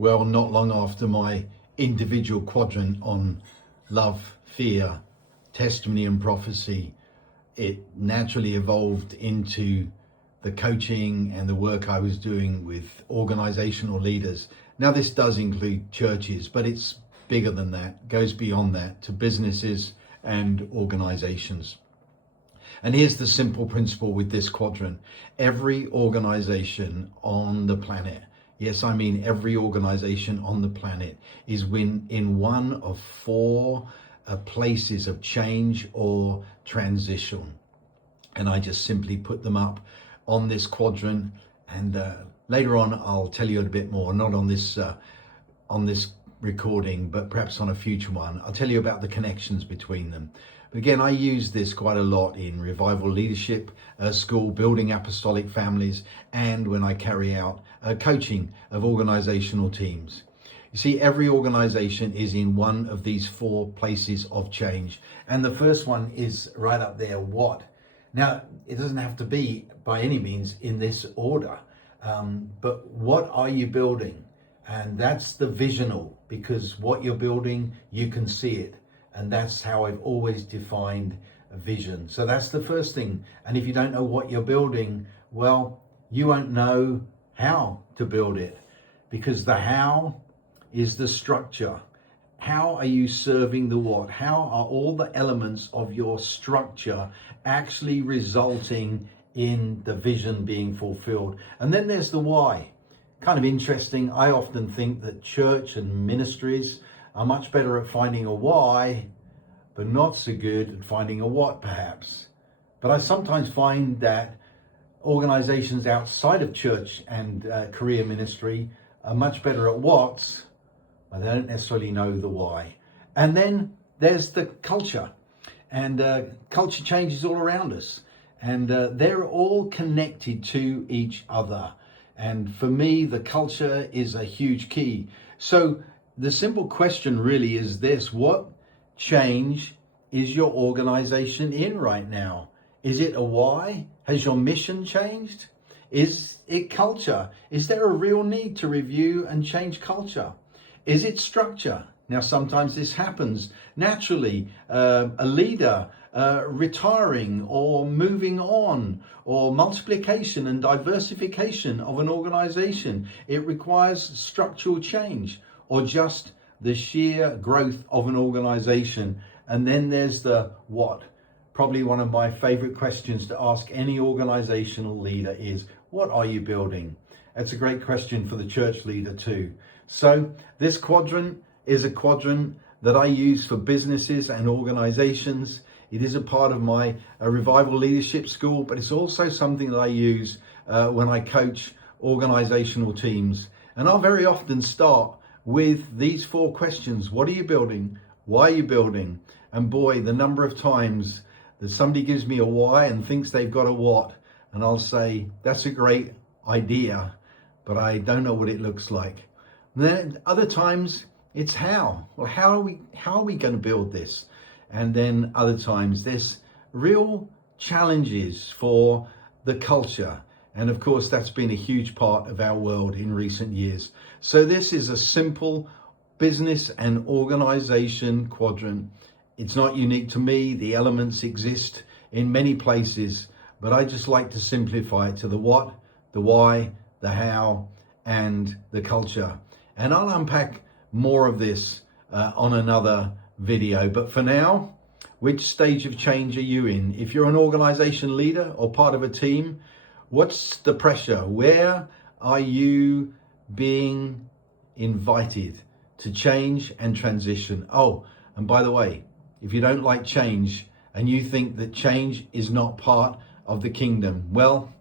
Well, not long after my individual quadrant on love, fear, testimony and prophecy, it naturally evolved into the coaching and the work I was doing with organizational leaders. Now, this does include churches, but it's bigger than that, goes beyond that to businesses and organizations. And here's the simple principle with this quadrant. Every organization on the planet, yes, I mean every organization on the planet, is in one of four places of change or transition. And I just simply put them up on this quadrant, and later on I'll tell you a bit more, not on this recording, but perhaps on a future one. I'll tell you about the connections between them. But again, I use this quite a lot in revival leadership, school, building apostolic families, and when I carry out coaching of organizational teams. You see, every organization is in one of these four places of change. And the first one is right up there, what? Now, it doesn't have to be by any means in this order, but what are you building? And that's the visional, because what you're building, you can see it. And that's how I've always defined a vision. So that's the first thing. And if you don't know what you're building, well, you won't know how to build it, because the how is the structure. How are you serving the what? How are all the elements of your structure actually resulting in the vision being fulfilled? And then there's the why. Kind of interesting. I often think that church and ministries are much better at finding a why, but not so good at finding a what, perhaps. But I sometimes find that organizations outside of church and career ministry are much better at what's, but they don't necessarily know the why. And then there's the culture, and culture changes all around us, and they're all connected to each other. And for me, the culture is a huge key. So the simple question really is this: what change is your organization in right now? Is it a why? Has your mission changed? Is it culture? Is there a real need to review and change culture? Is it structure? Now, sometimes this happens naturally. A leader retiring or moving on, or multiplication and diversification of an organization. It requires structural change, or just the sheer growth of an organization. And then there's the what. Probably one of my favorite questions to ask any organizational leader is, what are you building? That's a great question for the church leader too. So this quadrant is a quadrant that I use for businesses and organizations. It is a part of my revival leadership school, but it's also something that I use when I coach organizational teams. And I'll very often start with these four questions. What are you building? Why are you building? And boy, the number of times that somebody gives me a why and thinks they've got a what, and I'll say, that's a great idea, but I don't know what it looks like. And then other times it's how. Well, how are we going to build this? And then other times there's real challenges for the culture. And of course, that's been a huge part of our world in recent years. So this is a simple business and organization quadrant. It's not unique to me. The elements exist in many places, but I just like to simplify it to the what, the why, the how, and the culture. And I'll unpack more of this on another video. But for now, which stage of change are you in? If you're an organization leader or part of a team, what's the pressure? Where are you being invited to change and transition? Oh, and by the way, if you don't like change and you think that change is not part of the kingdom, well,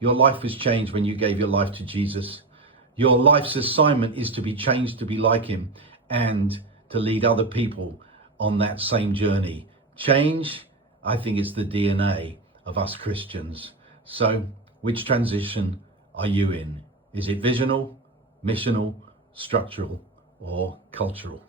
your life was changed when you gave your life to Jesus. Your life's assignment is to be changed to be like him and to lead other people on that same journey. Change, I think, is the DNA of us Christians. So which transition are you in? Is it visional, missional, structural, or cultural?